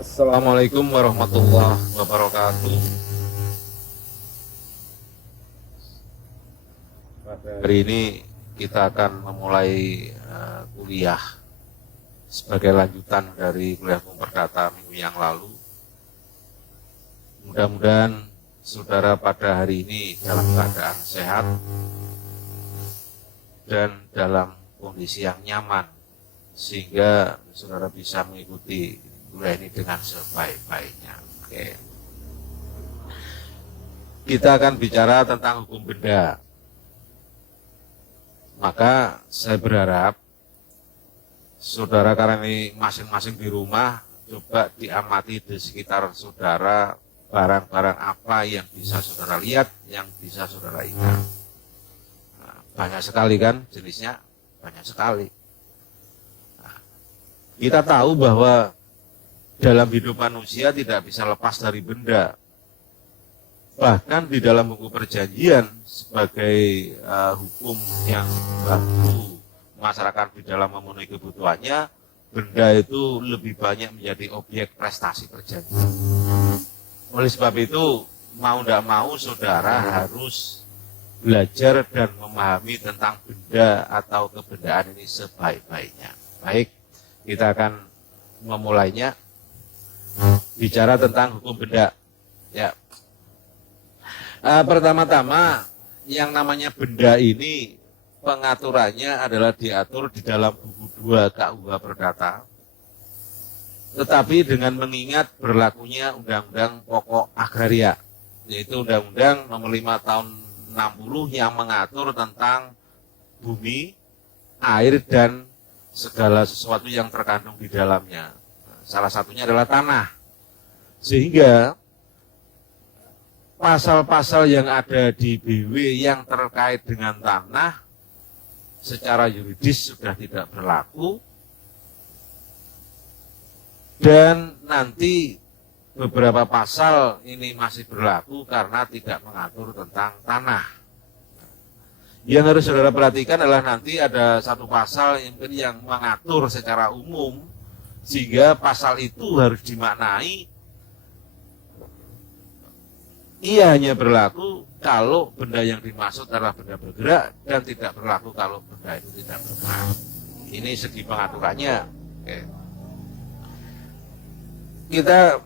Assalamualaikum warahmatullahi wabarakatuh. Hari ini kita akan memulai kuliah sebagai lanjutan dari kuliah hukum perdata minggu yang lalu. Mudah-mudahan saudara pada hari ini dalam keadaan sehat dan dalam kondisi yang nyaman, sehingga saudara bisa mengikuti kuliah ini dengan sebaik-baiknya. Oke. Kita akan bicara tentang hukum benda. Maka saya berharap saudara, karena ini masing-masing di rumah, coba diamati di sekitar saudara barang-barang apa yang bisa saudara lihat, yang bisa saudara ingat. Nah, banyak sekali kan jenisnya, banyak sekali. Nah, kita tahu bahwa dalam hidup manusia tidak bisa lepas dari benda. Bahkan di dalam buku perjanjian sebagai hukum yang baru masyarakat di dalam memenuhi kebutuhannya, benda itu lebih banyak menjadi objek prestasi perjanjian. Oleh sebab itu, mau tidak mau saudara harus belajar dan memahami tentang benda atau kebendaan ini sebaik-baiknya. Baik, kita akan memulainya. Bicara tentang hukum benda. Ya. Pertama-tama, yang namanya benda ini pengaturannya adalah diatur di dalam buku 2 KUH Perdata. Tetapi dengan mengingat berlakunya Undang-Undang Pokok Agraria, yaitu Undang-Undang Nomor 5 Tahun 60 yang mengatur tentang bumi, air, dan segala sesuatu yang terkandung di dalamnya. Salah satunya adalah tanah. Sehingga pasal-pasal yang ada di BW yang terkait dengan tanah secara yuridis sudah tidak berlaku, dan nanti beberapa pasal ini masih berlaku karena tidak mengatur tentang tanah. Yang harus saudara perhatikan adalah nanti ada satu pasal yang mengatur secara umum, sehingga pasal itu harus dimaknai ia hanya berlaku kalau benda yang dimaksud adalah benda bergerak, dan tidak berlaku kalau benda itu tidak bergerak. Ini segi pengaturannya. Oke. Kita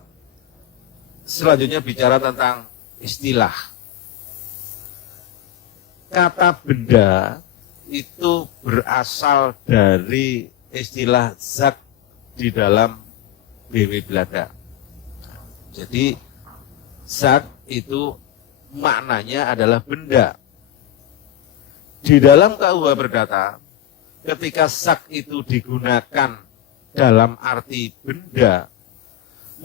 selanjutnya bicara tentang istilah. Kata benda itu berasal dari istilah zak di dalam BW Belanda. Jadi zak itu maknanya adalah benda. Di dalam KUH Perdata, ketika zak itu digunakan dalam arti benda,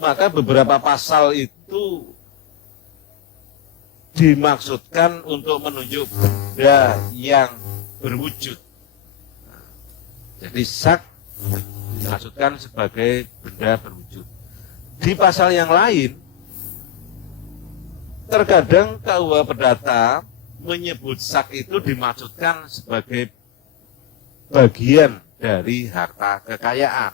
maka beberapa pasal itu dimaksudkan untuk menunjuk benda yang berwujud. Jadi zak dimaksudkan sebagai benda berwujud. Di pasal yang lain, terkadang KUH Perdata menyebut zak itu dimaksudkan sebagai bagian dari harta kekayaan.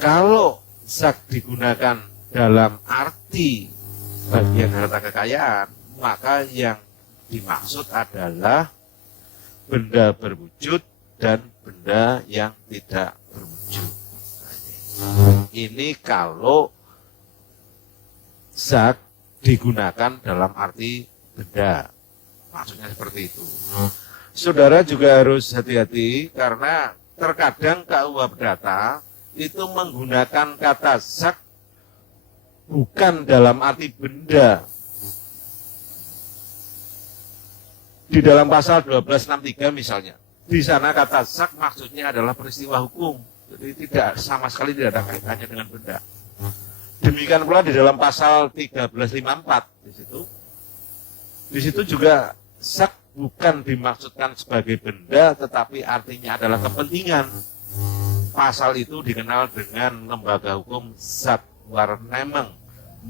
Kalau zak digunakan dalam arti bagian harta kekayaan, maka yang dimaksud adalah benda berwujud dan benda yang tidak berwujud. Ini kalau zak digunakan dalam arti benda, maksudnya seperti itu. Saudara juga harus hati-hati karena terkadang KUH Perdata itu menggunakan kata zak bukan dalam arti benda. Di dalam pasal 1263 misalnya, di sana kata zak maksudnya adalah peristiwa hukum. Jadi tidak, sama sekali tidak ada kaitannya dengan benda. Demikian pula di dalam pasal 1354 di situ juga zak bukan dimaksudkan sebagai benda, tetapi artinya adalah kepentingan. Pasal itu dikenal dengan lembaga hukum zat warnemeng,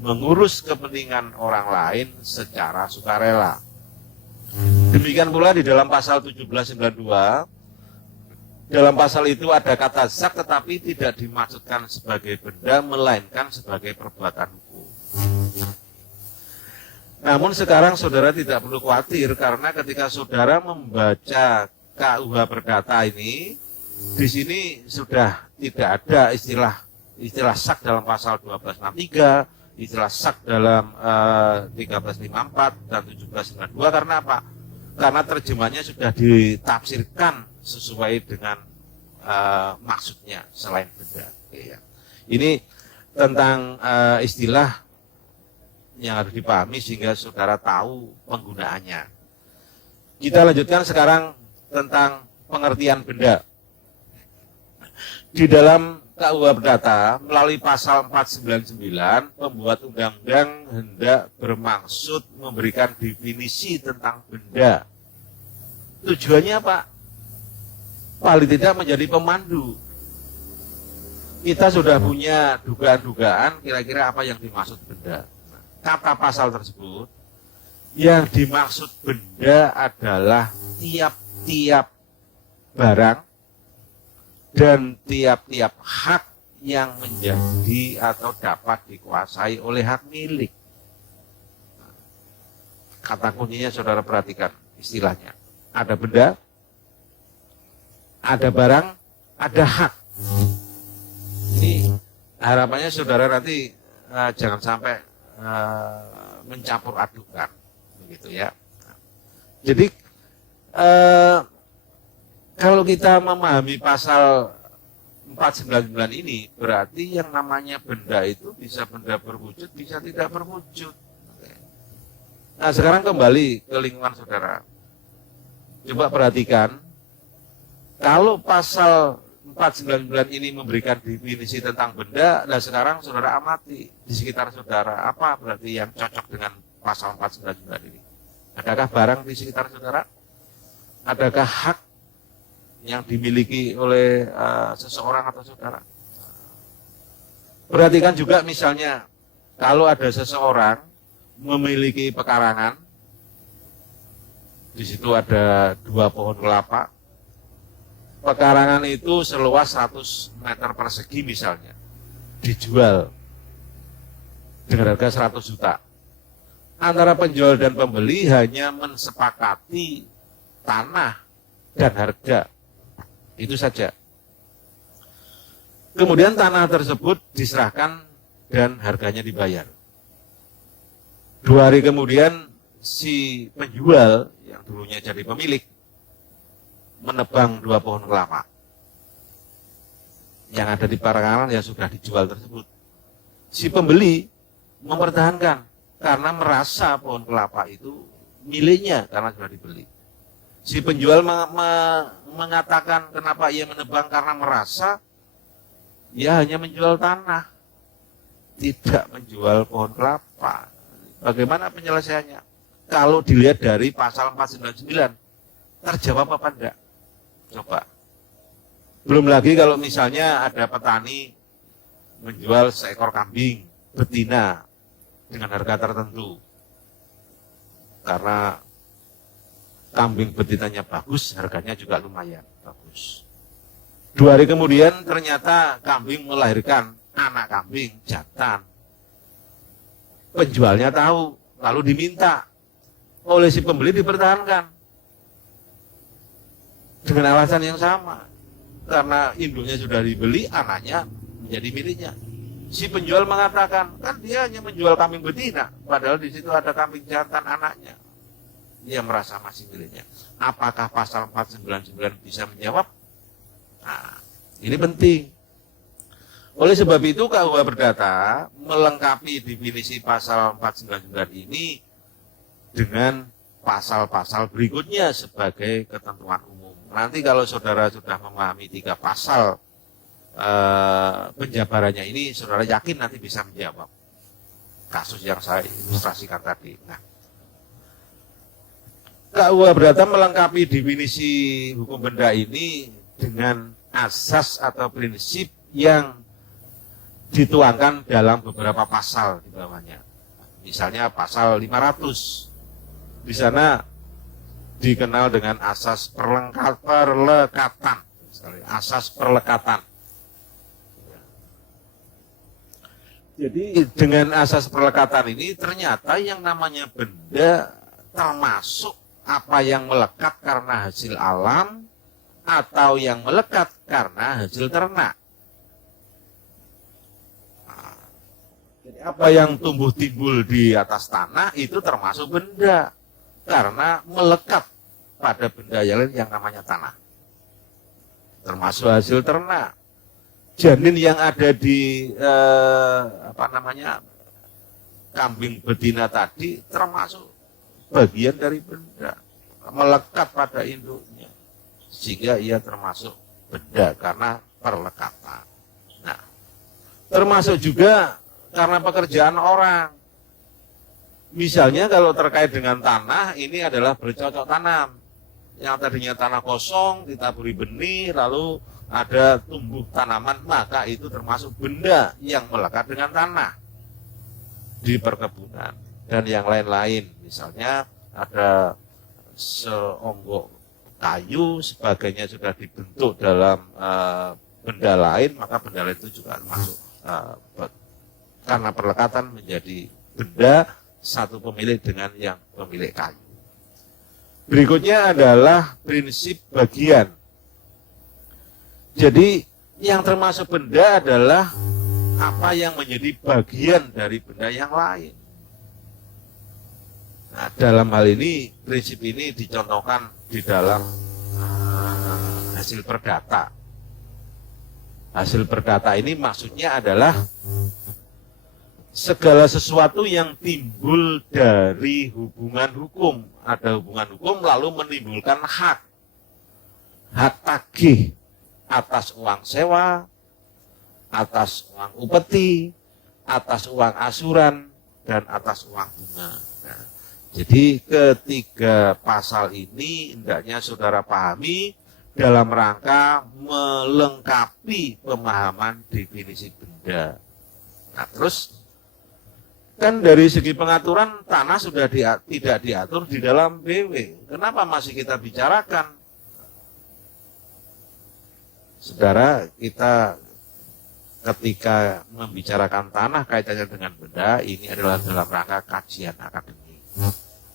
mengurus kepentingan orang lain secara sukarela. Demikian pula di dalam pasal 1792 dalam pasal itu ada kata zak tetapi tidak dimaksudkan sebagai benda melainkan sebagai perbuatan hukum. Namun sekarang saudara tidak perlu khawatir karena ketika saudara membaca KUH Perdata ini, di sini sudah tidak ada istilah sak dalam pasal 1263, istilah sak dalam 1354 dan 1792. Karena apa? Karena terjemahnya sudah ditafsirkan sesuai dengan maksudnya selain benda. Ini tentang istilah yang harus dipahami sehingga saudara tahu penggunaannya. Kita lanjutkan sekarang tentang pengertian benda. Di dalam KUH Perdata melalui pasal 499 pembuat undang-undang hendak bermaksud memberikan definisi tentang benda. Tujuannya apa? Paling tidak menjadi pemandu. Kita sudah punya dugaan-dugaan kira-kira apa yang dimaksud benda. Kata pasal tersebut, yang dimaksud benda adalah tiap-tiap barang dan tiap-tiap hak yang menjadi atau dapat dikuasai oleh hak milik. Kata kuncinya saudara perhatikan istilahnya. Ada benda, ada barang, ada hak. Ini harapannya saudara nanti jangan sampai mencampur adukan, begitu ya. Jadi kalau kita memahami pasal 499 ini, berarti yang namanya benda itu bisa benda berwujud, bisa tidak berwujud. Nah sekarang kembali ke lingkungan saudara. Coba perhatikan, kalau pasal 499 ini memberikan definisi tentang benda, nah sekarang saudara amati di sekitar saudara, apa berarti yang cocok dengan pasal 499 ini? Adakah barang di sekitar saudara? Adakah hak yang dimiliki oleh seseorang atau saudara? Perhatikan juga misalnya, kalau ada seseorang memiliki pekarangan, di situ ada 2 pohon kelapa, pekarangan itu seluas 100 meter persegi misalnya, dijual dengan harga 100 juta. Antara penjual dan pembeli hanya mensepakati tanah dan harga, itu saja. Kemudian tanah tersebut diserahkan dan harganya dibayar. 2 hari kemudian si penjual yang dulunya jadi pemilik menebang 2 pohon kelapa yang ada di pekarangan yang sudah dijual tersebut. Si pembeli mempertahankan karena merasa pohon kelapa itu miliknya karena sudah dibeli. Si penjual mengatakan kenapa ia menebang karena merasa ia hanya menjual tanah, tidak menjual pohon kelapa. Bagaimana penyelesaiannya? Kalau dilihat dari pasal 499, terjawab apa enggak? Coba. Belum lagi kalau misalnya ada petani menjual seekor kambing betina dengan harga tertentu. Karena kambing betinanya bagus, harganya juga lumayan bagus. 2 hari kemudian ternyata kambing melahirkan anak kambing jantan. Penjualnya tahu, lalu diminta oleh si pembeli dipertahankan. Dengan alasan yang sama, karena induknya sudah dibeli, anaknya menjadi miliknya. Si penjual mengatakan, kan dia hanya menjual kambing betina, padahal di situ ada kambing jantan anaknya. Dia merasa masih miliknya. Apakah pasal 499 bisa menjawab? Nah, ini penting. Oleh sebab itu KUH Perdata melengkapi definisi pasal 499 ini dengan pasal-pasal berikutnya sebagai ketentuan umum. Nanti kalau saudara sudah memahami 3 pasal penjabarannya ini, saudara yakin nanti bisa menjawab kasus yang saya ilustrasikan tadi. Nah, KUH Perdata melengkapi definisi hukum benda ini dengan asas atau prinsip yang dituangkan dalam beberapa pasal di bawahnya. Misalnya pasal 500. Di sana dikenal dengan asas perlekatan. asas perlekatan. Jadi dengan asas perlekatan ini ternyata yang namanya benda termasuk apa yang melekat karena hasil alam atau yang melekat karena hasil ternak. Jadi apa yang tumbuh timbul di atas tanah itu termasuk benda karena melekat pada benda yang lain yang namanya tanah. Termasuk hasil ternak. Janin yang ada di kambing betina tadi termasuk bagian dari benda, melekat pada induknya, sehingga ia termasuk benda karena perlekatan. Nah, termasuk juga karena pekerjaan orang. Misalnya kalau terkait dengan tanah, ini adalah bercocok tanam. Yang tadinya tanah kosong, ditaburi benih, lalu ada tumbuh tanaman, maka itu termasuk benda yang melekat dengan tanah di perkebunan. Dan yang lain-lain, misalnya ada seonggok kayu, sebagainya sudah dibentuk dalam benda lain, maka benda lain itu juga termasuk karena perlekatan menjadi benda satu pemilik dengan yang pemilik kayu. Berikutnya adalah prinsip bagian. Jadi yang termasuk benda adalah apa yang menjadi bagian dari benda yang lain. Nah, dalam hal ini prinsip ini dicontohkan di dalam hasil perdata. Hasil perdata ini maksudnya adalah segala sesuatu yang timbul dari hubungan hukum. Ada hubungan hukum lalu menimbulkan hak. Hak tagih atas uang sewa, atas uang upeti, atas uang asuran, dan atas uang bunga. Nah, jadi ketiga pasal ini hendaknya saudara pahami dalam rangka melengkapi pemahaman definisi benda. Nah, terus kan dari segi pengaturan tanah sudah tidak diatur di dalam BW. Kenapa masih kita bicarakan? Saudara, kita ketika membicarakan tanah kaitannya dengan benda, ini adalah dalam rangka kajian akademik.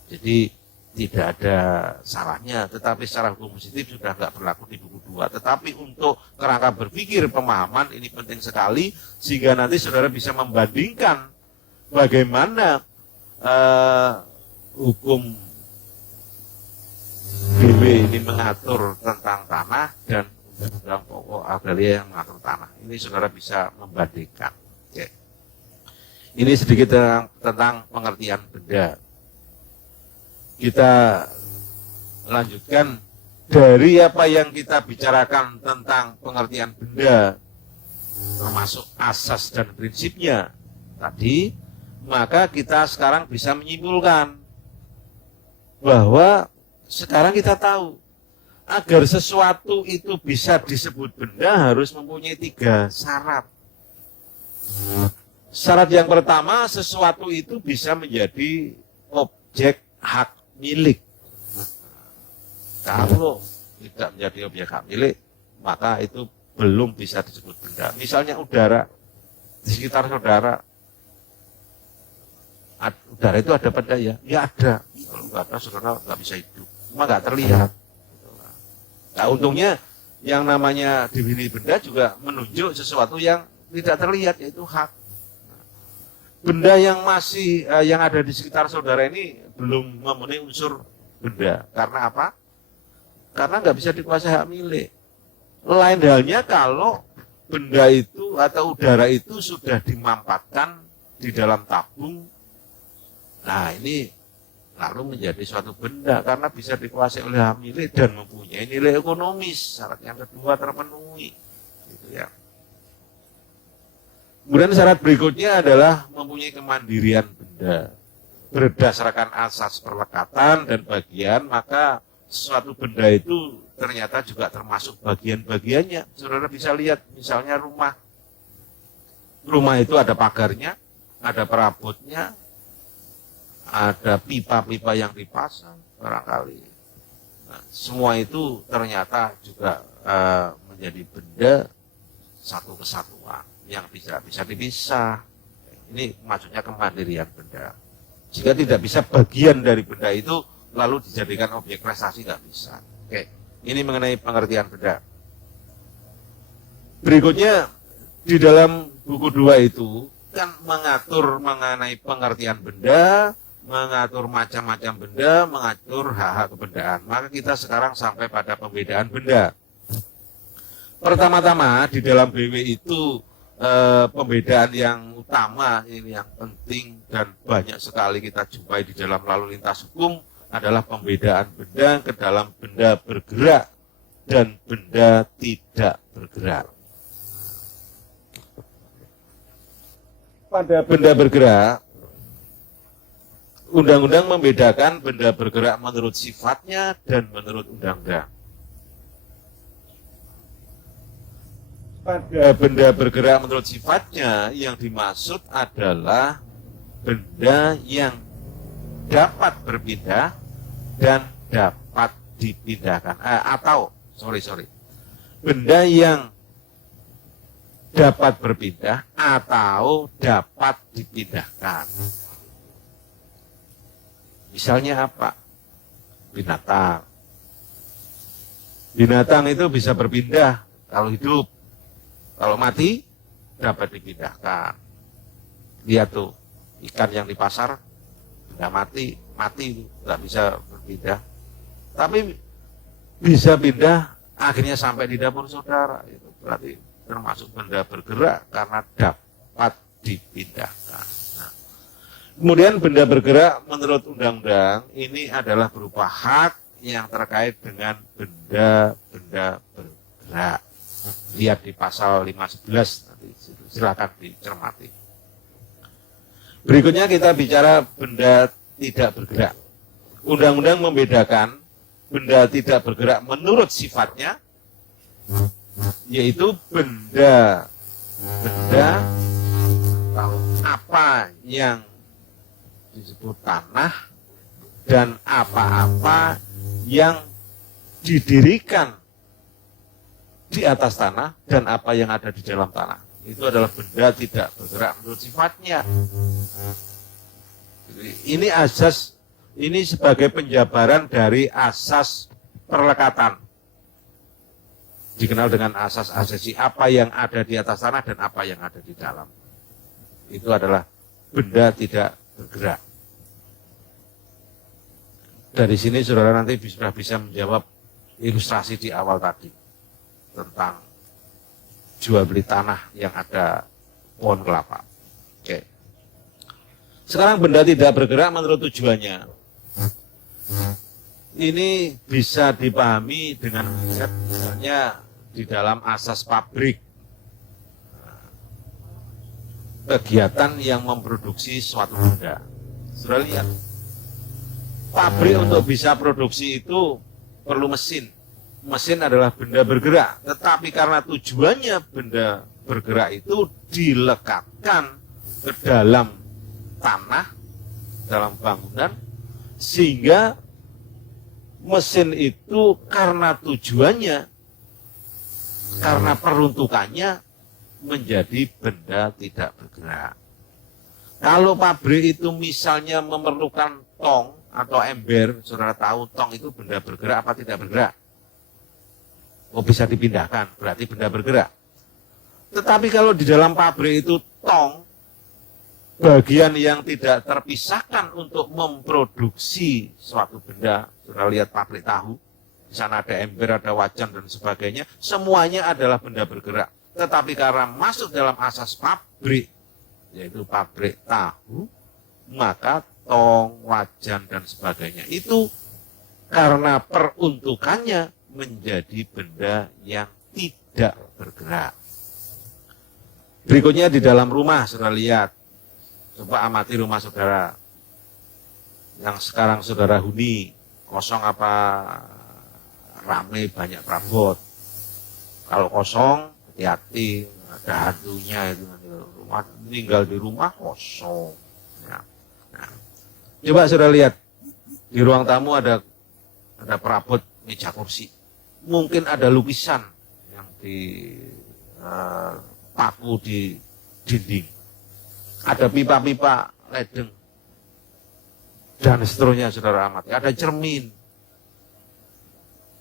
Jadi tidak ada salahnya, tetapi secara hukum positif sudah tidak berlaku di buku 2. Tetapi untuk kerangka berpikir pemahaman ini penting sekali, sehingga nanti saudara bisa membandingkan bagaimana hukum BW ini mengatur tentang tanah dan undang-undang pokok agraria yang mengatur tanah. Ini saudara bisa membandingkan. Oke. Ini sedikit tentang pengertian benda. Kita lanjutkan dari apa yang kita bicarakan tentang pengertian benda, termasuk asas dan prinsipnya tadi, maka kita sekarang bisa menyimpulkan bahwa sekarang kita tahu agar sesuatu itu bisa disebut benda harus mempunyai 3 syarat. Syarat yang pertama, sesuatu itu bisa menjadi objek hak milik. Kalau tidak menjadi objek hak milik, maka itu belum bisa disebut benda. Misalnya udara di sekitar saudara. Udara itu ada benda ya? Ya ada. Kalau nggak ada, saudara nggak bisa hidup. Cuma nggak terlihat. Nah, untungnya yang namanya definisi benda juga menunjuk sesuatu yang tidak terlihat, yaitu hak. Benda yang masih yang ada di sekitar saudara ini belum memenuhi unsur benda. Karena apa? Karena nggak bisa dikuasai hak milik. Lain halnya kalau benda itu atau udara itu sudah dimampatkan di dalam tabung. Nah, ini lalu menjadi suatu benda karena bisa dikuasai oleh hak milik dan mempunyai nilai ekonomis. Syarat yang kedua terpenuhi, gitu ya. Kemudian syarat berikutnya adalah mempunyai kemandirian benda. Berdasarkan asas perlekatan dan bagian, maka suatu benda itu ternyata juga termasuk bagian-bagiannya. Saudara bisa lihat misalnya rumah. Rumah itu ada pagarnya, ada perabotnya, ada pipa-pipa yang dipasang barangkali. Nah, semua itu ternyata juga menjadi benda satu kesatuan yang tidak bisa dipisah. Ini maksudnya kemandirian benda. Jika tidak bisa bagian dari benda itu lalu dijadikan objek prestasi, nggak bisa. Oke, ini mengenai pengertian benda. Berikutnya di dalam buku 2 itu kan mengatur mengenai pengertian benda, mengatur macam-macam benda, mengatur hak-hak kebendaan. Maka kita sekarang sampai pada pembedaan benda. Pertama-tama di dalam BW itu pembedaan yang utama, ini yang penting dan banyak sekali kita jumpai di dalam lalu lintas hukum adalah pembedaan benda ke dalam benda bergerak dan benda tidak bergerak. Pada benda bergerak, undang-undang membedakan benda bergerak menurut sifatnya dan menurut undang-undang. Pada benda bergerak menurut sifatnya yang dimaksud adalah benda yang dapat berpindah dan dapat dipindahkan. Benda yang dapat berpindah atau dapat dipindahkan. Misalnya apa? Binatang. Binatang itu bisa berpindah kalau hidup. Kalau mati, dapat dipindahkan. Lihat tuh, ikan yang di pasar, nggak mati, nggak bisa berpindah. Tapi bisa pindah, akhirnya sampai di dapur saudara. Itu berarti termasuk benda bergerak karena dapat dipindahkan. Nah, kemudian benda bergerak menurut undang-undang ini adalah berupa hak yang terkait dengan benda-benda bergerak. Lihat di pasal 511, nanti silakan dicermati. Berikutnya kita bicara benda tidak bergerak. Undang-undang membedakan benda tidak bergerak menurut sifatnya, yaitu benda apa yang disebut tanah dan apa-apa yang didirikan di atas tanah dan apa yang ada di dalam tanah. Itu adalah benda tidak bergerak menurut sifatnya. Ini asas, ini sebagai penjabaran dari asas perlekatan. Dikenal dengan asas asasi, apa yang ada di atas tanah dan apa yang ada di dalam. Itu adalah benda tidak bergerak. Dari sini saudara nanti sudah bisa menjawab ilustrasi di awal tadi tentang jual beli tanah yang ada pohon kelapa. Oke. Sekarang benda tidak bergerak menurut tujuannya. Ini bisa dipahami dengan misalnya di dalam asas pabrik. Kegiatan yang memproduksi suatu benda. Sudah lihat. Pabrik untuk bisa produksi itu perlu mesin. Mesin adalah benda bergerak, tetapi karena tujuannya benda bergerak itu dilekatkan ke dalam tanah, dalam bangunan, sehingga mesin itu karena tujuannya, karena peruntukannya menjadi benda tidak bergerak. Kalau pabrik itu misalnya memerlukan tong atau ember, saudara tahu tong itu benda bergerak apa tidak bergerak? Oh, bisa dipindahkan, berarti benda bergerak. Tetapi kalau di dalam pabrik itu tong, bagian yang tidak terpisahkan untuk memproduksi suatu benda, sudah lihat pabrik tahu, di sana ada ember, ada wajan dan sebagainya, semuanya adalah benda bergerak. Tetapi karena masuk dalam asas pabrik, yaitu pabrik tahu, maka tong, wajan dan sebagainya itu karena peruntukannya menjadi benda yang tidak bergerak. Berikutnya di dalam rumah, saudara lihat. Coba amati rumah saudara. Yang sekarang saudara huni, kosong apa rame banyak perabot. Kalau kosong, hati-hati, ada hantunya itu. Rumah, tinggal di rumah kosong. Ya. Nah, coba saudara lihat. Di ruang tamu ada perabot meja kursi. Mungkin ada lukisan yang paku di dinding. Ada pipa-pipa ledeng. Dan seterusnya saudara amati. Ada cermin.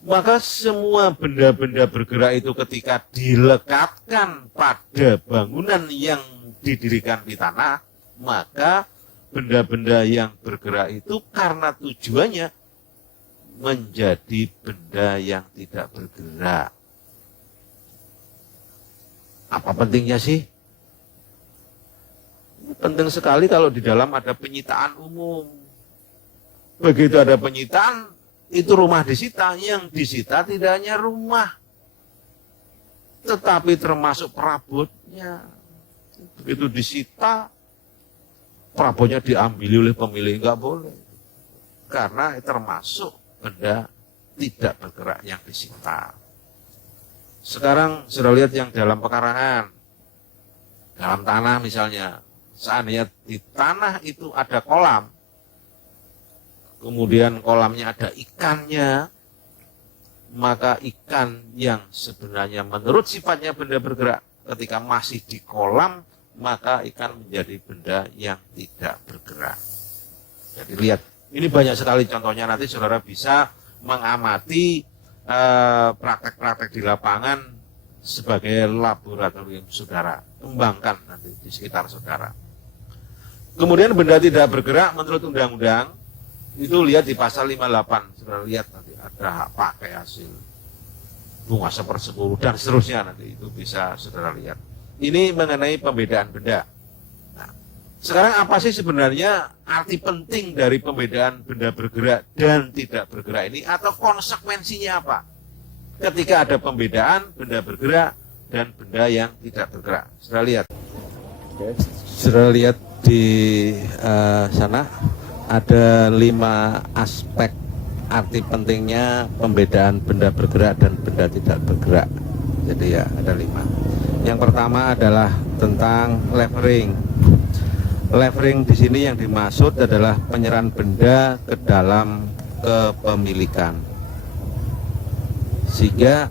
Maka semua benda-benda bergerak itu ketika dilekatkan pada bangunan yang didirikan di tanah, maka benda-benda yang bergerak itu karena tujuannya menjadi benda yang tidak bergerak. Apa pentingnya sih? Penting sekali kalau di dalam ada penyitaan umum. Begitu ada penyitaan, itu rumah disita. Yang disita tidak hanya rumah, tetapi termasuk perabotnya. Begitu disita, perabotnya diambil oleh pemilik, nggak boleh. Karena termasuk benda tidak bergerak yang disita. Sekarang sudah lihat yang dalam pekarangan, dalam tanah misalnya. Seandainya di tanah itu ada kolam, kemudian kolamnya ada ikannya, maka ikan yang sebenarnya menurut sifatnya benda bergerak ketika masih di kolam, maka ikan menjadi benda yang tidak bergerak. Jadi lihat, ini banyak sekali contohnya, nanti saudara bisa mengamati praktek-praktek di lapangan sebagai laboratorium saudara. Kembangkan nanti di sekitar saudara. Kemudian benda tidak bergerak menurut undang-undang, itu lihat di pasal 58, saudara lihat nanti ada hak pakai hasil bunga 1/10 dan seterusnya, nanti itu bisa saudara lihat. Ini mengenai pembedaan benda. Nah, sekarang apa sih sebenarnya arti penting dari pembedaan benda bergerak dan tidak bergerak ini, atau konsekuensinya apa ketika ada pembedaan benda bergerak dan benda yang tidak bergerak? Saudara lihat. Saudara lihat di sana ada 5 aspek arti pentingnya pembedaan benda bergerak dan benda tidak bergerak. Jadi ya ada 5. Yang pertama adalah tentang levering. Levering di sini yang dimaksud adalah penyerahan benda ke dalam kepemilikan, sehingga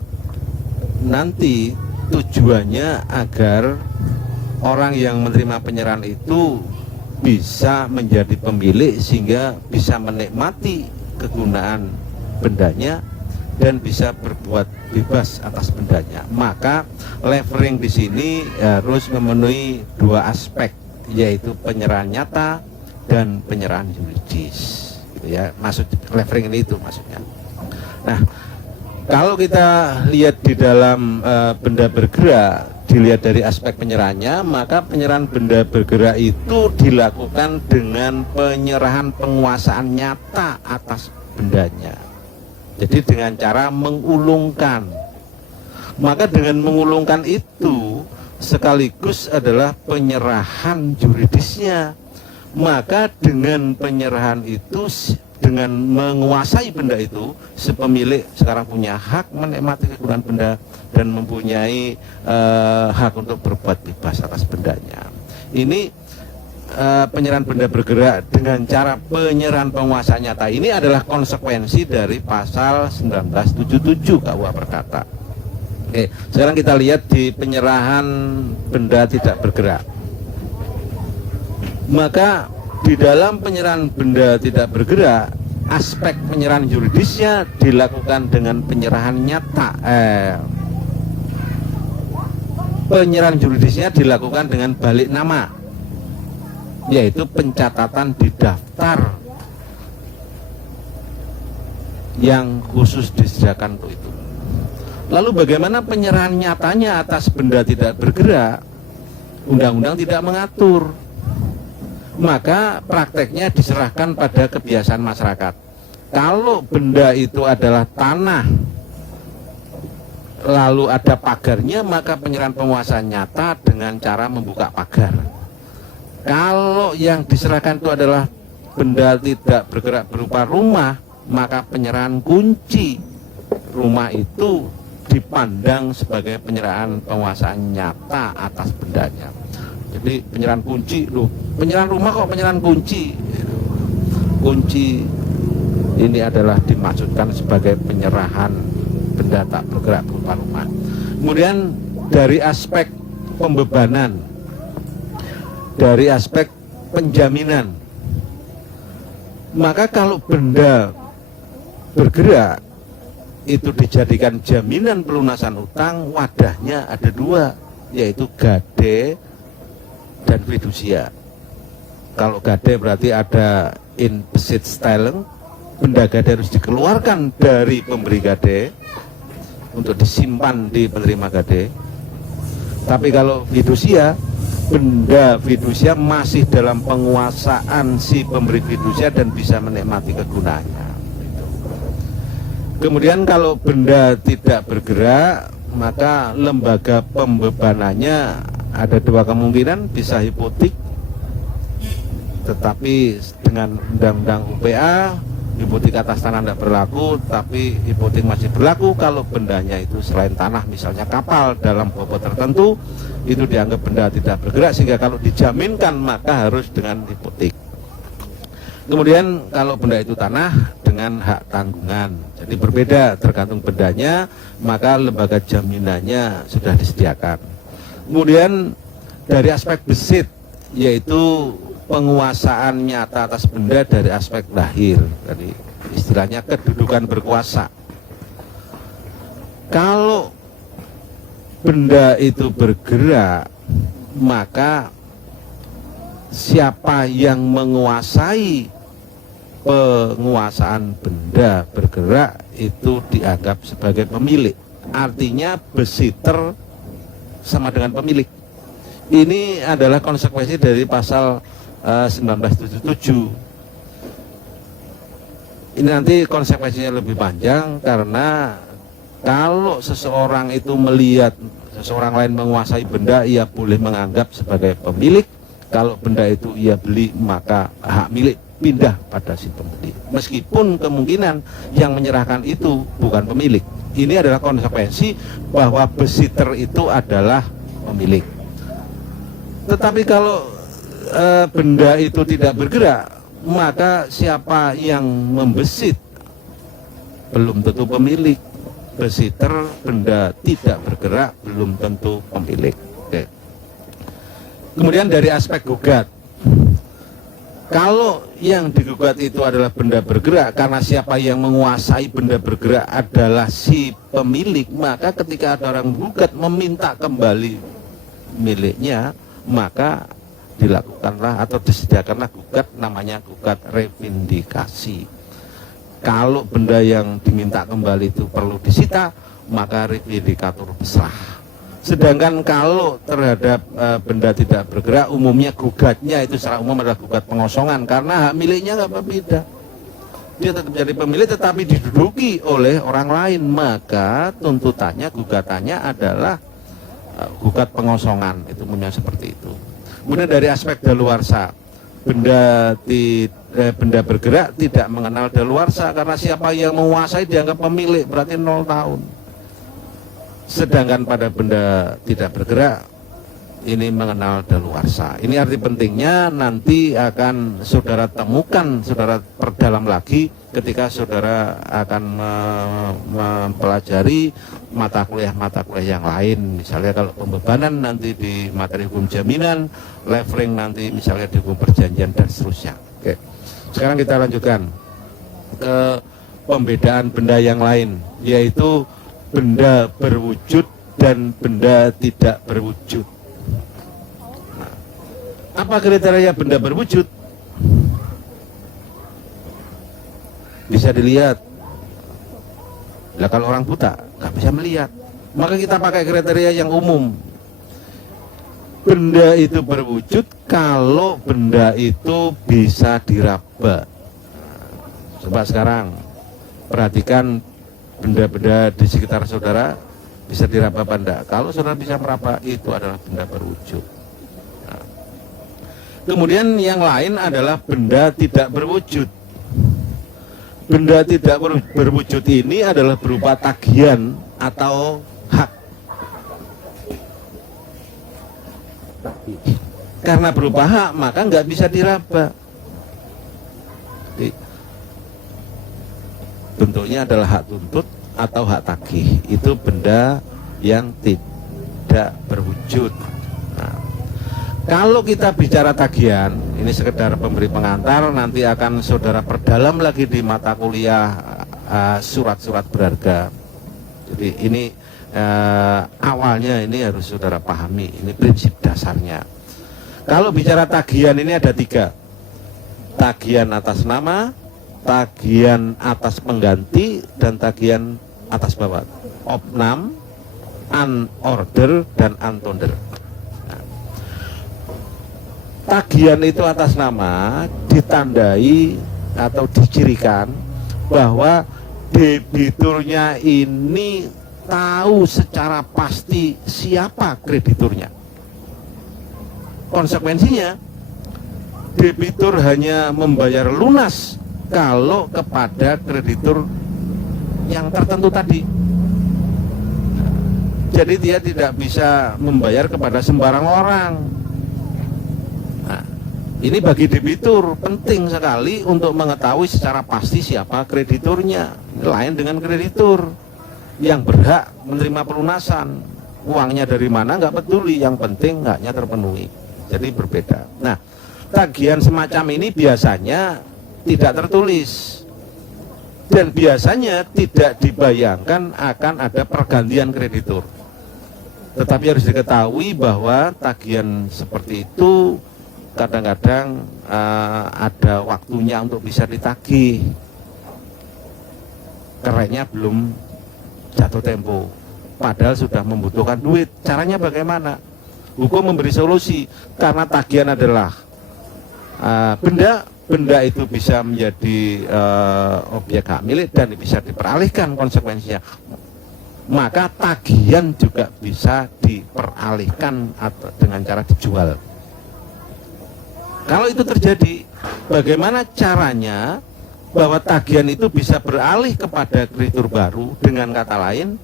nanti tujuannya agar orang yang menerima penyerahan itu bisa menjadi pemilik, sehingga bisa menikmati kegunaan bendanya dan bisa berbuat bebas atas bendanya. Maka levering di sini harus memenuhi 2 aspek, yaitu penyerahan nyata dan penyerahan yuridis. Gitu ya, maksud levering ini itu maksudnya. Nah, kalau kita lihat di dalam benda bergerak, dilihat dari aspek penyerahannya, maka penyerahan benda bergerak itu dilakukan dengan penyerahan penguasaan nyata atas bendanya. Jadi dengan cara mengulungkan. Maka dengan mengulungkan itu sekaligus adalah penyerahan yuridisnya. Maka dengan penyerahan itu, dengan menguasai benda itu, si pemilik sekarang punya hak menikmati kegunaan benda dan mempunyai hak untuk berbuat bebas atas bendanya. Ini penyerahan benda bergerak dengan cara penyerahan penguasaan nyata ini adalah konsekuensi dari pasal 1977 KUH Perdata. Oke, sekarang kita lihat di penyerahan benda tidak bergerak. Maka di dalam penyerahan benda tidak bergerak, aspek penyerahan yuridisnya dilakukan dengan penyerahan nyata. Penyerahan yuridisnya dilakukan dengan balik nama, yaitu pencatatan di daftar yang khusus disediakan untuk itu. Lalu bagaimana penyerahan nyatanya atas benda tidak bergerak? Undang-undang tidak mengatur. Maka prakteknya diserahkan pada kebiasaan masyarakat. Kalau benda itu adalah tanah, lalu ada pagarnya, maka penyerahan penguasaan nyata dengan cara membuka pagar. Kalau yang diserahkan itu adalah benda tidak bergerak berupa rumah, maka penyerahan kunci rumah itu dipandang sebagai penyerahan penguasaan nyata atas bendanya. Jadi penyerahan kunci, loh, penyerahan rumah kok penyerahan kunci? Kunci ini adalah dimaksudkan sebagai penyerahan benda tak bergerak berupa rumah. Kemudian dari aspek pembebanan, dari aspek penjaminan, maka kalau benda bergerak itu dijadikan jaminan pelunasan utang, wadahnya ada dua, yaitu gade dan fidusia. Kalau gade berarti ada in besit stelling, benda gade harus dikeluarkan dari pemberi gade untuk disimpan di penerima gade. Tapi kalau fidusia, benda fidusia masih dalam penguasaan si pemberi fidusia dan bisa menikmati kegunaannya. Kemudian kalau benda tidak bergerak, maka lembaga pembebanannya ada dua kemungkinan, bisa hipotek, tetapi dengan undang-undang UPA hipotek atas tanah tidak berlaku, tapi hipotek masih berlaku kalau bendanya itu selain tanah, misalnya kapal dalam bobot tertentu, itu dianggap benda tidak bergerak, sehingga kalau dijaminkan maka harus dengan hipotek. Kemudian kalau benda itu tanah dengan hak tanggungan, jadi berbeda tergantung bendanya, maka lembaga jaminannya sudah disediakan. Kemudian dari aspek besit, yaitu penguasaan nyata atas benda dari aspek lahir, jadi istilahnya kedudukan berkuasa. Kalau benda itu bergerak, maka siapa yang menguasai penguasaan benda bergerak itu dianggap sebagai pemilik. Artinya besiter sama dengan pemilik. Ini adalah konsekuensi dari pasal 1977. Ini nanti konsekuensinya lebih panjang, karena kalau seseorang itu melihat seseorang lain menguasai benda, ia boleh menganggap sebagai pemilik. Kalau benda itu ia beli, maka hak milik pindah pada si pembeli, meskipun kemungkinan yang menyerahkan itu bukan pemilik. Ini adalah konsekuensi bahwa besiter itu adalah pemilik. Tetapi kalau benda itu tidak bergerak, maka siapa yang membesit belum tentu pemilik. Besiter benda tidak bergerak belum tentu pemilik. Oke. Kemudian dari aspek gugat, kalau yang digugat itu adalah benda bergerak, karena siapa yang menguasai benda bergerak adalah si pemilik, maka ketika ada orang gugat meminta kembali miliknya, maka dilakukanlah atau disediakanlah gugat, namanya gugat revindikasi. Kalau benda yang diminta kembali itu perlu disita, maka revindikator berserah. Sedangkan kalau terhadap benda tidak bergerak, umumnya gugatnya itu secara umum adalah gugat pengosongan, karena hak miliknya nggak berbeda. Dia tetap jadi pemilik tetapi diduduki oleh orang lain, maka tuntutannya, gugatannya adalah gugat pengosongan. Itu umumnya seperti itu. Kemudian dari aspek daluarsa, benda bergerak tidak mengenal daluarsa, karena siapa yang menguasai dianggap pemilik, berarti 0 tahun. Sedangkan pada benda tidak bergerak ini mengenal daluarsa. Ini arti pentingnya, nanti akan saudara temukan, saudara perdalam lagi ketika saudara akan mempelajari mata kuliah yang lain. Misalnya kalau pembebanan nanti di materi hukum jaminan, leveling nanti misalnya di hukum perjanjian dan seterusnya. Oke. Sekarang kita lanjutkan ke pembedaan benda yang lain, yaitu benda berwujud dan benda tidak berwujud. Nah, apa kriteria benda berwujud? Bisa dilihat. Nah, kalau orang buta nggak bisa melihat, maka kita pakai kriteria yang umum. Benda itu berwujud kalau benda itu bisa diraba. Coba sekarang perhatikan benda-benda di sekitar saudara, bisa diraba apa enggak? Kalau saudara bisa meraba, itu adalah benda berwujud. Nah, kemudian yang lain adalah benda tidak berwujud. Benda tidak berwujud ini adalah berupa tagihan atau hak. Karena berupa hak, maka nggak bisa diraba. bentuknya adalah hak tuntut atau hak tagih. Itu benda yang tidak berwujud. Nah, kalau kita bicara tagihan, ini sekedar pemberi pengantar, nanti akan saudara perdalam lagi di mata kuliah surat-surat berharga. Jadi ini awalnya ini harus saudara pahami, ini prinsip dasarnya. Kalau bicara tagihan ini ada 3. Tagihan atas nama, tagihan atas pengganti, dan tagihan atas bawah. Opnam, unorder, dan untonder. Nah, tagihan itu atas nama ditandai atau dicirikan bahwa debiturnya ini tahu secara pasti siapa krediturnya. Konsekuensinya, debitur hanya membayar lunas kalau kepada kreditur yang tertentu tadi. Jadi dia tidak bisa membayar kepada sembarang orang. Nah, ini bagi debitur penting sekali untuk mengetahui secara pasti siapa krediturnya. Lain dengan kreditur yang berhak menerima pelunasan. Uangnya dari mana nggak peduli, yang penting haknya terpenuhi. Jadi berbeda. Nah, tagihan semacam ini biasanya tidak tertulis dan biasanya tidak dibayangkan akan ada pergantian kreditur. Tetapi harus diketahui bahwa tagihan seperti itu kadang-kadang ada waktunya untuk bisa ditagih. Kerennya belum jatuh tempo, padahal sudah membutuhkan duit. Caranya bagaimana? Hukum memberi solusi, karena tagihan adalah benda itu bisa menjadi objek hak milik dan bisa diperalihkan konsekuensinya. Maka tagihan juga bisa diperalihkan atau dengan cara dijual. Kalau itu terjadi, bagaimana caranya bahwa tagihan itu bisa beralih kepada kreditur baru? Dengan kata lain,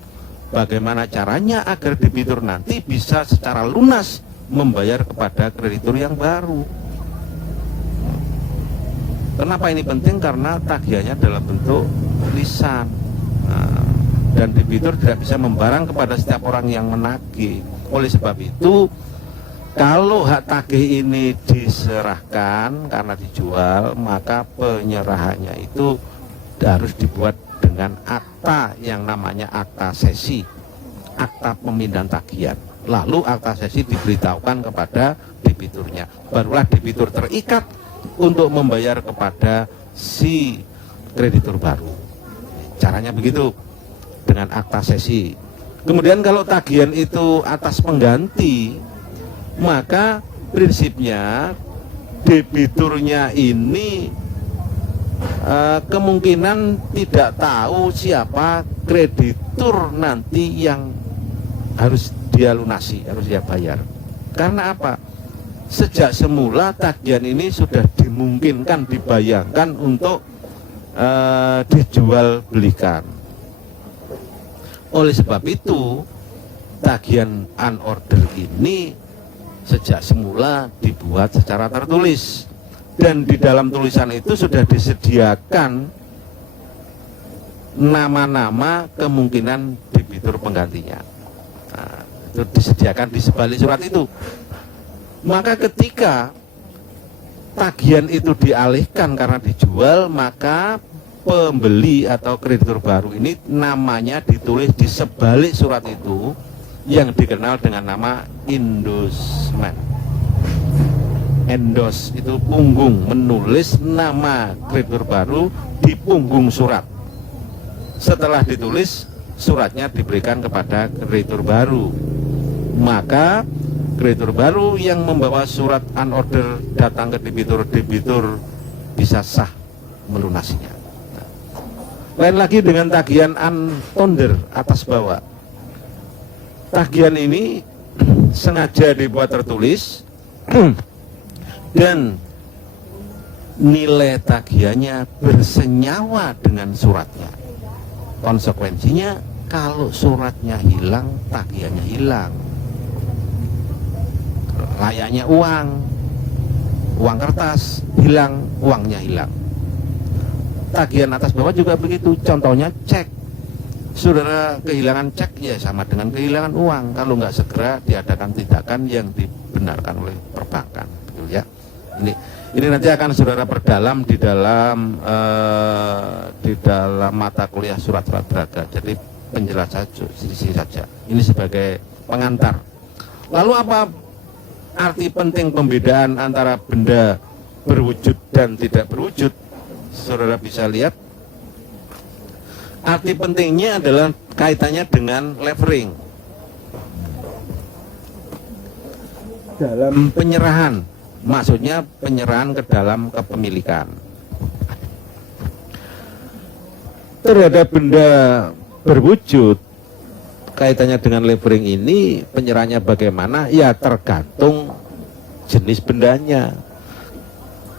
bagaimana caranya agar debitur nanti bisa secara lunas membayar kepada kreditur yang baru? Kenapa ini penting? Karena tagihannya dalam bentuk lisan. Dan debitur tidak bisa membarang kepada setiap orang yang menagih. Oleh sebab itu, kalau hak tagih ini diserahkan karena dijual, maka penyerahannya itu harus dibuat dengan akta yang namanya akta sesi, akta pemindahan tagihan. Lalu akta sesi diberitahukan kepada debiturnya. Barulah debitur terikat untuk membayar kepada si kreditur baru. Caranya begitu, dengan akta sesi. Kemudian kalau tagihan itu atas pengganti, maka prinsipnya debiturnya ini kemungkinan tidak tahu siapa kreditur nanti yang harus dia lunasi, harus dia bayar. Karena apa? Sejak semula tagihan ini sudah dimungkinkan, dibayangkan untuk dijual belikan. Oleh sebab itu, tagihan unorder ini sejak semula dibuat secara tertulis, dan di dalam tulisan itu sudah disediakan nama-nama kemungkinan debitur penggantinya. Nah, itu disediakan di sebalik surat itu. Maka ketika tagihan itu dialihkan karena dijual, maka pembeli atau kreditur baru ini namanya ditulis di sebalik surat itu yang dikenal dengan nama endorsement. Endos itu punggung, menulis nama kreditur baru di punggung surat. Setelah ditulis, suratnya diberikan kepada kreditur baru. Maka kreditur baru yang membawa surat unorder datang ke debitur bisa sah melunasinya. Lain lagi dengan tagihan untonder atas bawah. Tagihan ini sengaja dibuat tertulis dan nilai tagihannya bersenyawa dengan suratnya. Konsekuensinya, kalau suratnya hilang, tagihannya hilang. Layaknya uang kertas hilang, uangnya hilang. tagihan atas bawah juga begitu. Contohnya cek. Saudara kehilangan cek, ya sama dengan kehilangan uang kalau nggak segera diadakan tindakan yang dibenarkan oleh perbankan, betul ya. Ini nanti akan saudara perdalam di dalam mata kuliah surat-surat berharga. Jadi penjelasan saja. Ini sebagai pengantar. Lalu apa arti penting pembedaan antara benda berwujud dan tidak berwujud? Saudara bisa lihat. Arti pentingnya adalah kaitannya dengan levering. Dalam penyerahan, maksudnya penyerahan ke dalam kepemilikan. Terhadap benda berwujud, kaitannya dengan levering ini, penyerahannya bagaimana? Ya tergantung jenis bendanya.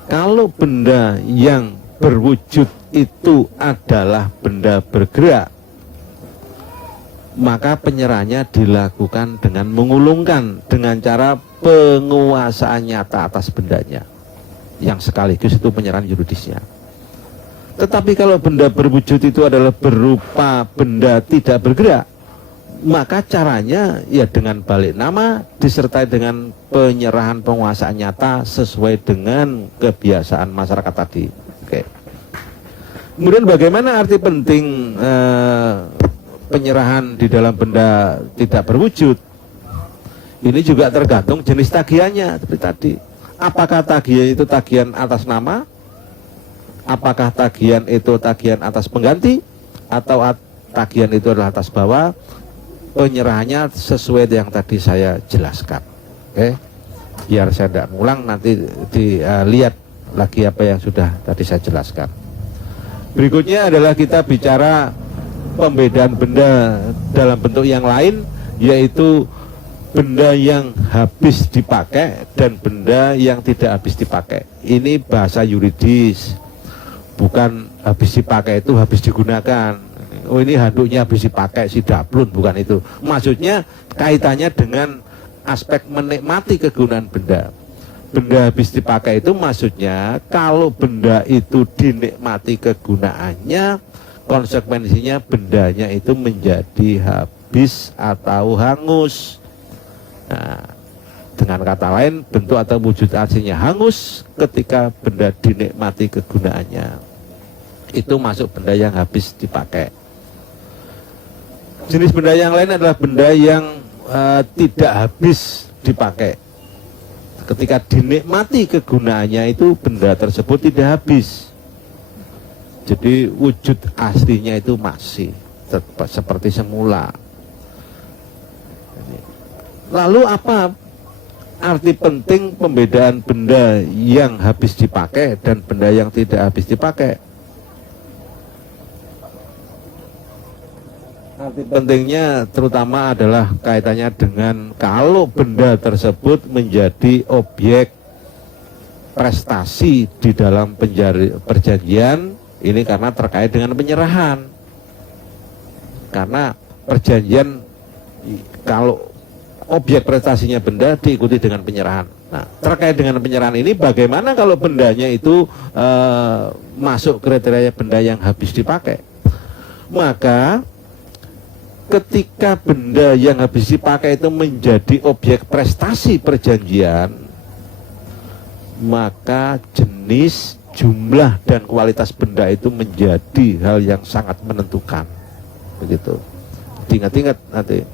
Kalau benda yang berwujud itu adalah benda bergerak, maka penyerahannya dilakukan dengan mengulungkan dengan cara penguasaan nyata atas bendanya, yang sekaligus itu penyerahan yuridisnya. Tetapi kalau benda berwujud itu adalah berupa benda tidak bergerak, maka caranya ya dengan balik nama disertai dengan penyerahan penguasaan nyata sesuai dengan kebiasaan masyarakat tadi. Oke. Kemudian bagaimana arti penting penyerahan di dalam benda tidak berwujud? Ini juga tergantung jenis tagihannya seperti tadi. Apakah tagihan itu tagihan atas nama? Apakah tagihan itu tagihan atas pengganti? Atau tagihan itu adalah atas bawah? Penyerahannya sesuai yang tadi saya jelaskan. Oke, biar saya tidak mengulang, nanti dilihat lagi apa yang sudah tadi saya jelaskan. Berikutnya adalah kita bicara pembedaan benda dalam bentuk yang lain, yaitu benda yang habis dipakai dan benda yang tidak habis dipakai. Ini bahasa yuridis, bukan habis dipakai itu habis digunakan. Oh ini handuknya habis dipakai si dablun, bukan itu. Maksudnya kaitannya dengan aspek menikmati kegunaan benda. Benda habis dipakai itu maksudnya kalau benda itu dinikmati kegunaannya, konsekuensinya bendanya itu menjadi habis atau hangus. Nah, dengan kata lain, bentuk atau wujud aslinya hangus ketika benda dinikmati kegunaannya. Itu masuk benda yang habis dipakai. Jenis benda yang lain adalah benda yang tidak habis dipakai. Ketika dinikmati kegunaannya itu benda tersebut tidak habis. Jadi wujud aslinya itu masih seperti semula. Lalu apa arti penting pembedaan benda yang habis dipakai dan benda yang tidak habis dipakai? Arti pentingnya terutama adalah kaitannya dengan kalau benda tersebut menjadi objek prestasi di dalam perjanjian, ini karena terkait dengan penyerahan. Karena perjanjian kalau objek prestasinya benda diikuti dengan penyerahan. Nah, terkait dengan penyerahan ini bagaimana kalau bendanya itu masuk kriteria benda yang habis dipakai? Maka ketika benda yang habis dipakai itu menjadi objek prestasi perjanjian, maka jenis, jumlah, dan kualitas benda itu menjadi hal yang sangat menentukan. Begitu. Ingat-ingat nanti.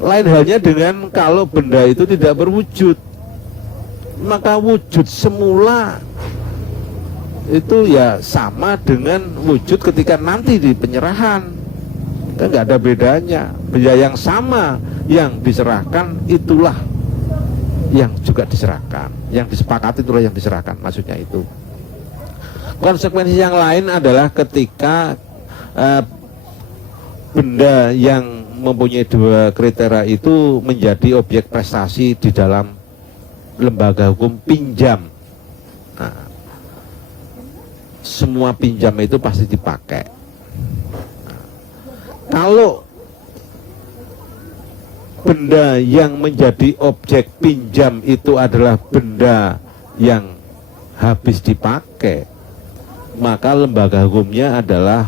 Lain halnya dengan kalau benda itu tidak berwujud, maka wujud semula itu ya sama dengan wujud ketika nanti di penyerahan. Kan nggak ada bedanya. Benda yang sama yang diserahkan itulah yang juga diserahkan, yang disepakati itulah yang diserahkan, maksudnya itu. Konsekuensi yang lain adalah ketika benda yang mempunyai dua kriteria itu menjadi objek prestasi di dalam lembaga hukum pinjam. Nah, semua pinjam itu pasti dipakai. Kalau benda yang menjadi objek pinjam itu adalah benda yang habis dipakai, maka lembaga hukumnya adalah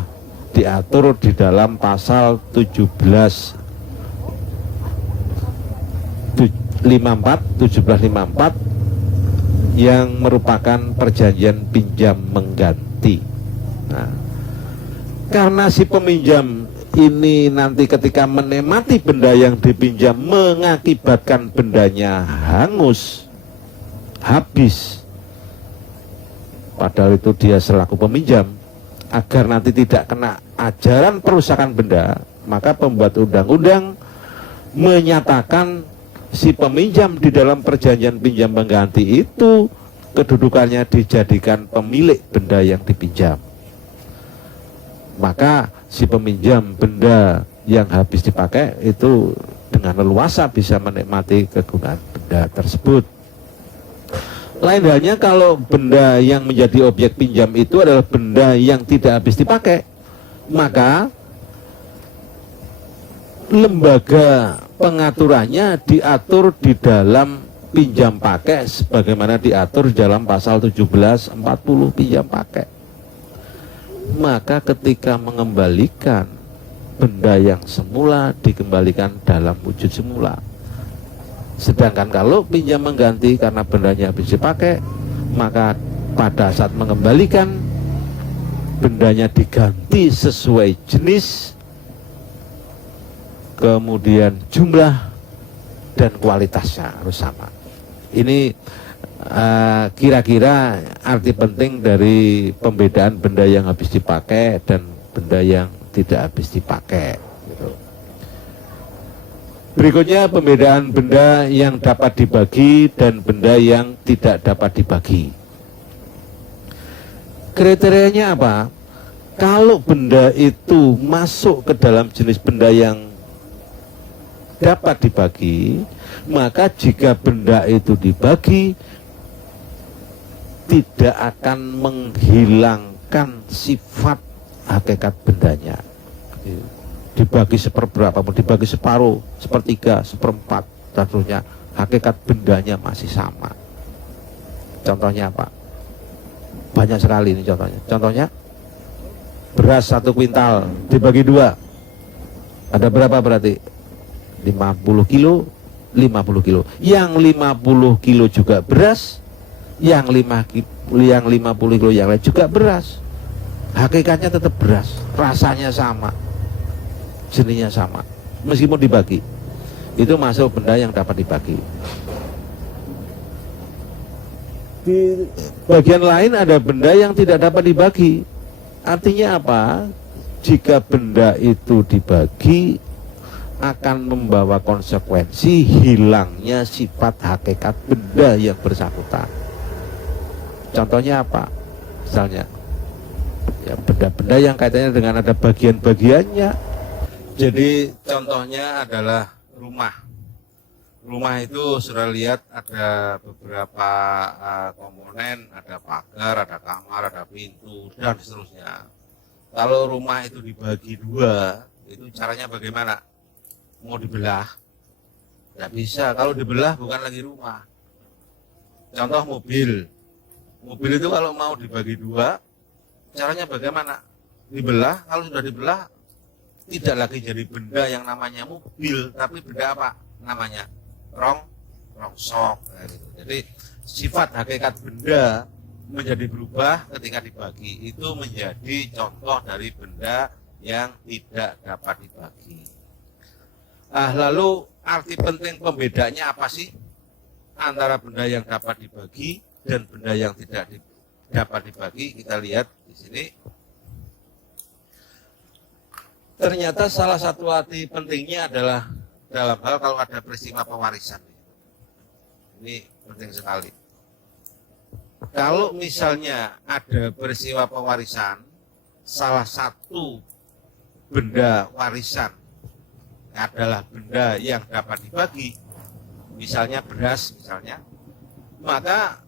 diatur di dalam pasal 1754 yang merupakan perjanjian pinjam mengganti. Nah, karena si peminjam ini nanti ketika menikmati benda yang dipinjam mengakibatkan bendanya hangus, habis, padahal itu dia selaku peminjam, agar nanti tidak kena ajaran perusakan benda, maka pembuat undang-undang menyatakan si peminjam di dalam perjanjian pinjam mengganti itu kedudukannya dijadikan pemilik benda yang dipinjam. Maka si peminjam benda yang habis dipakai itu dengan leluasa bisa menikmati kegunaan benda tersebut. Lain halnya kalau benda yang menjadi objek pinjam itu adalah benda yang tidak habis dipakai, maka lembaga pengaturannya diatur di dalam pinjam pakai sebagaimana diatur di dalam pasal 1740 pinjam pakai. Maka ketika mengembalikan benda yang semula dikembalikan dalam wujud semula. Sedangkan kalau pinjam mengganti karena bendanya habis dipakai, maka pada saat mengembalikan bendanya diganti sesuai jenis, kemudian jumlah dan kualitasnya harus sama. Ini kira-kira arti penting dari pembedaan benda yang habis dipakai dan benda yang tidak habis dipakai. Berikutnya pembedaan benda yang dapat dibagi dan benda yang tidak dapat dibagi. Kriterianya apa? Kalau benda itu masuk ke dalam jenis benda yang dapat dibagi, maka jika benda itu dibagi tidak akan menghilangkan sifat hakikat bendanya. Dibagi seperberapa pun, dibagi separuh, sepertiga, seperempat, dan seterusnya, hakikat bendanya masih sama. Contohnya apa? Banyak sekali ini contohnya. Contohnya, beras 1 kuintal dibagi 2. Ada berapa berarti? 50 kilo, 50 kilo. Yang 50 kilo juga beras, yang 50 kilo yang lain juga beras. Hakikatnya tetap beras, rasanya sama, jenisnya sama, meskipun dibagi. Itu masuk benda yang dapat dibagi. Di bagian lain ada benda yang tidak dapat dibagi. Artinya apa? Jika benda itu dibagi akan membawa konsekuensi hilangnya sifat hakikat benda yang bersangkutan. Contohnya apa? Misalnya ya benda-benda yang kaitannya dengan ada bagian-bagiannya. Jadi contohnya adalah rumah. Rumah itu sudah lihat ada beberapa komponen, ada pagar, ada kamar, ada pintu, dan seterusnya. Kalau rumah itu dibagi 2, itu caranya bagaimana? Mau dibelah? Tidak bisa. Kalau dibelah bukan lagi rumah. Contoh mobil. Mobil itu kalau mau dibagi 2, caranya bagaimana? Dibelah. Kalau sudah dibelah, tidak lagi jadi benda yang namanya mobil, tapi benda apa? Namanya rongsok. Gitu. Jadi sifat hakikat benda menjadi berubah ketika dibagi. Itu menjadi contoh dari benda yang tidak dapat dibagi. Lalu arti penting pembedanya apa sih antara benda yang dapat dibagi dan benda yang tidak dapat dibagi? Kita lihat di sini. Ternyata salah satu arti pentingnya adalah dalam hal kalau ada peristiwa pewarisan. Ini penting sekali. Kalau misalnya ada peristiwa pewarisan, salah satu benda warisan adalah benda yang dapat dibagi, misalnya beras misalnya, maka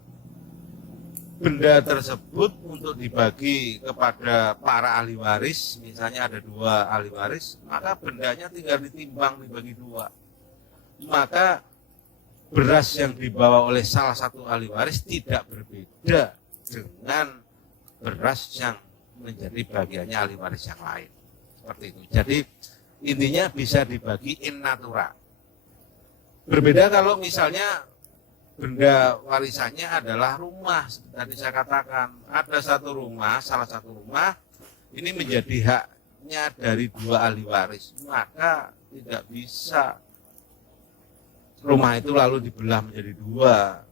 benda tersebut untuk dibagi kepada para ahli waris, misalnya ada 2 ahli waris, maka bendanya tinggal ditimbang dibagi 2. Maka beras yang dibawa oleh salah satu ahli waris tidak berbeda dengan beras yang menjadi bagiannya ahli waris yang lain. Seperti itu. Jadi intinya bisa dibagi in natura. Berbeda kalau misalnya benda warisannya adalah rumah. Seperti tadi saya katakan, ada satu rumah, salah satu rumah ini menjadi haknya dari dua ahli waris, maka tidak bisa rumah itu lalu dibelah menjadi dua.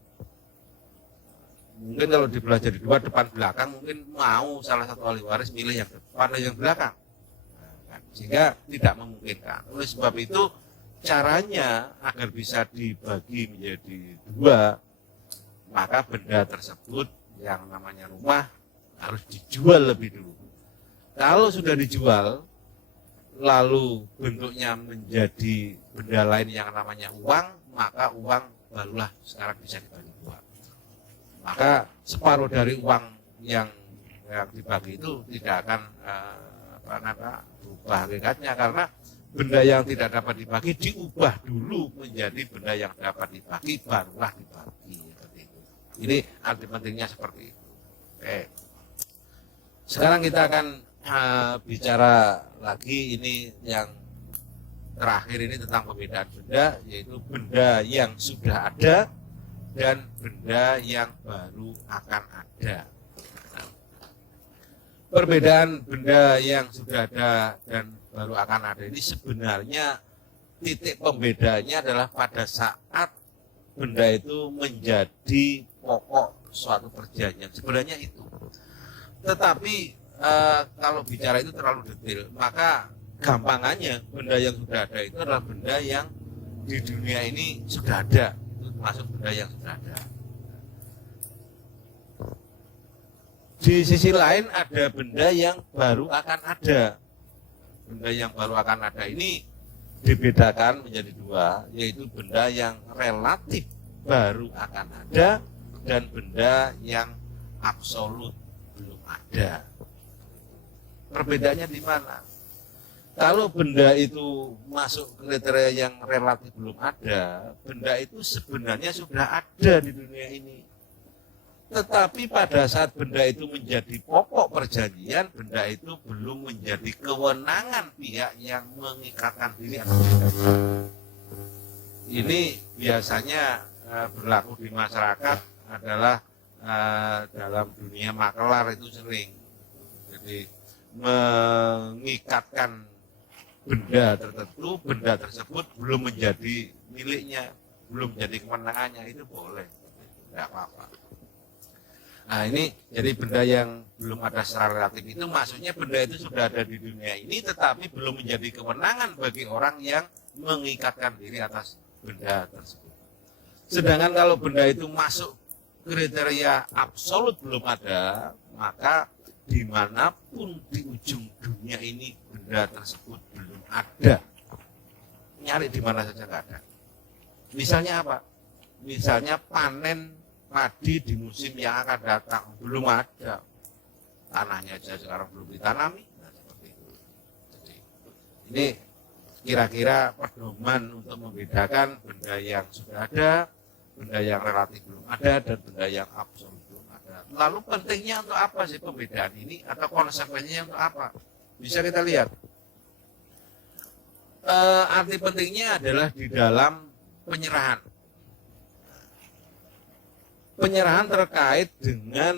Mungkin kalau dibelah jadi dua, depan belakang, mungkin mau salah satu ahli waris milih yang depan dan yang belakang. Sehingga tidak memungkinkan. Oleh sebab itu, caranya agar bisa dibagi menjadi dua, maka benda tersebut yang namanya rumah harus dijual lebih dulu. Kalau sudah dijual, lalu bentuknya menjadi benda lain yang namanya uang, maka uang barulah sekarang bisa dibagi dua. Maka separuh dari uang yang dibagi itu tidak akan berubah hakikatnya, karena benda yang tidak dapat dibagi diubah dulu menjadi benda yang dapat dibagi, barulah dibagi. Seperti itu. Ini arti pentingnya seperti itu. Oke. Sekarang kita akan bicara lagi, ini yang terakhir ini tentang perbedaan benda, yaitu benda yang sudah ada dan benda yang baru akan ada. Perbedaan benda yang sudah ada dan baru akan ada ini sebenarnya titik pembedanya adalah pada saat benda itu menjadi pokok suatu perjanjian. Sebenarnya itu. Tetapi kalau bicara itu terlalu detail, maka gampangannya benda yang sudah ada itu adalah benda yang di dunia ini sudah ada. Itu termasuk benda yang sudah ada. Di sisi lain ada benda yang baru akan ada. Benda yang baru akan ada ini dibedakan menjadi dua, yaitu benda yang relatif baru akan ada dan benda yang absolut belum ada. Perbedaannya di mana? Kalau benda itu masuk kriteria yang relatif belum ada, benda itu sebenarnya sudah ada di dunia ini. Tetapi pada saat benda itu menjadi pokok perjanjian, benda itu belum menjadi kewenangan pihak yang mengikatkan diri atau tidak. Ini biasanya berlaku di masyarakat adalah dalam dunia makelar itu sering. Jadi mengikatkan benda tertentu, benda tersebut belum menjadi miliknya, belum menjadi kewenangannya, itu boleh, tidak apa-apa. Nah ini jadi benda yang belum ada secara relatif itu maksudnya benda itu sudah ada di dunia ini tetapi belum menjadi kewenangan bagi orang yang mengikatkan diri atas benda tersebut. Sedangkan kalau benda itu masuk kriteria absolut belum ada, maka dimanapun di ujung dunia ini benda tersebut belum ada. Nyari di mana saja nggak ada. Misalnya apa? Misalnya panen padi di musim yang akan datang belum ada, tanahnya aja sekarang belum ditanami. Nah, seperti itu. Jadi, ini kira-kira pedoman untuk membedakan benda yang sudah ada, benda yang relatif belum ada, dan benda yang absolut belum ada. Lalu pentingnya untuk apa sih pembedaan ini atau konsekuensinya untuk apa? Bisa kita lihat. Arti pentingnya adalah di dalam penyerahan. Penyerahan terkait dengan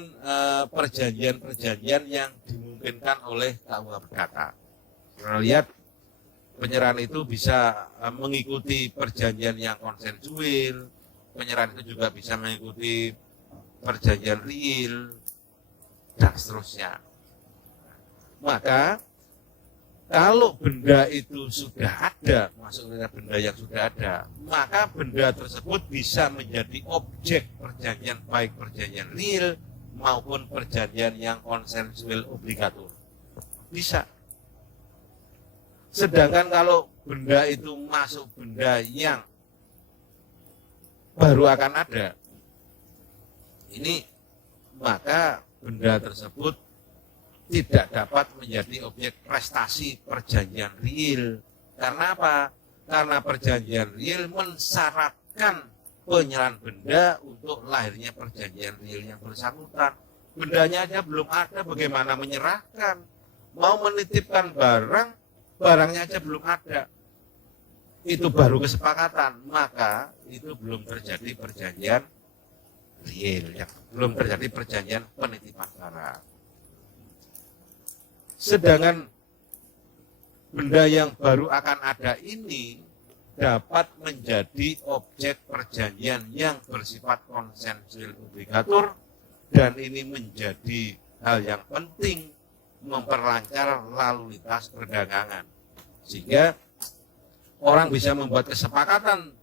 perjanjian-perjanjian yang dimungkinkan oleh KUH Perdata. Kita lihat penyerahan itu bisa mengikuti perjanjian yang konsensual, penyerahan itu juga bisa mengikuti perjanjian real, dan seterusnya. Maka kalau benda itu sudah ada, maksudnya benda yang sudah ada, maka benda tersebut bisa menjadi objek perjanjian, baik perjanjian real maupun perjanjian yang konsensual obligator. Bisa. Sedangkan kalau benda itu masuk benda yang baru akan ada, ini maka benda tersebut tidak dapat menjadi objek prestasi perjanjian real. Karena apa? Karena perjanjian real mensyaratkan penyerahan benda untuk lahirnya perjanjian real yang bersangkutan. bendanya aja belum ada, bagaimana menyerahkan? Mau menitipkan barang, barangnya aja belum ada. Itu baru kesepakatan, maka itu belum terjadi perjanjian real, ya. Belum terjadi perjanjian penitipan barang. Sedangkan benda yang baru akan ada ini dapat menjadi objek perjanjian yang bersifat konsensual obligatur, dan ini menjadi hal yang penting memperlancar lalu lintas perdagangan, sehingga orang bisa membuat kesepakatan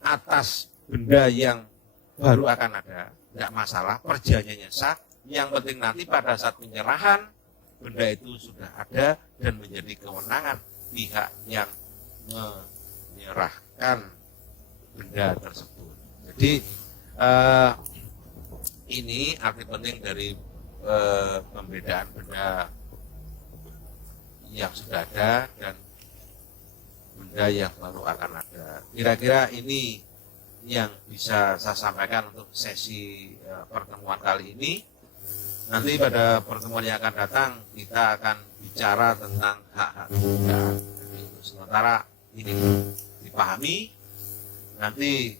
atas benda yang baru akan ada, tidak masalah, perjanjiannya sah. Yang penting nanti pada saat penyerahan benda itu sudah ada dan menjadi kewenangan pihak yang menyerahkan benda tersebut. Jadi ini arti penting dari pembedaan benda yang sudah ada dan benda yang baru akan ada. Kira-kira ini yang bisa saya sampaikan untuk sesi pertemuan kali ini. Nanti pada pertemuan yang akan datang kita akan bicara tentang hak-hak benda. Jadi untuk sementara ini dipahami. Nanti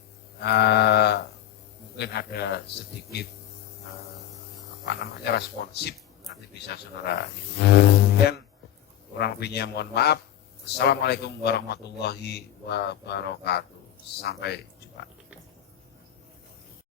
mungkin ada sedikit responsif, nanti bisa saudara ini. Kurang lebihnya mohon maaf. Assalamualaikum warahmatullahi wabarakatuh. Sampai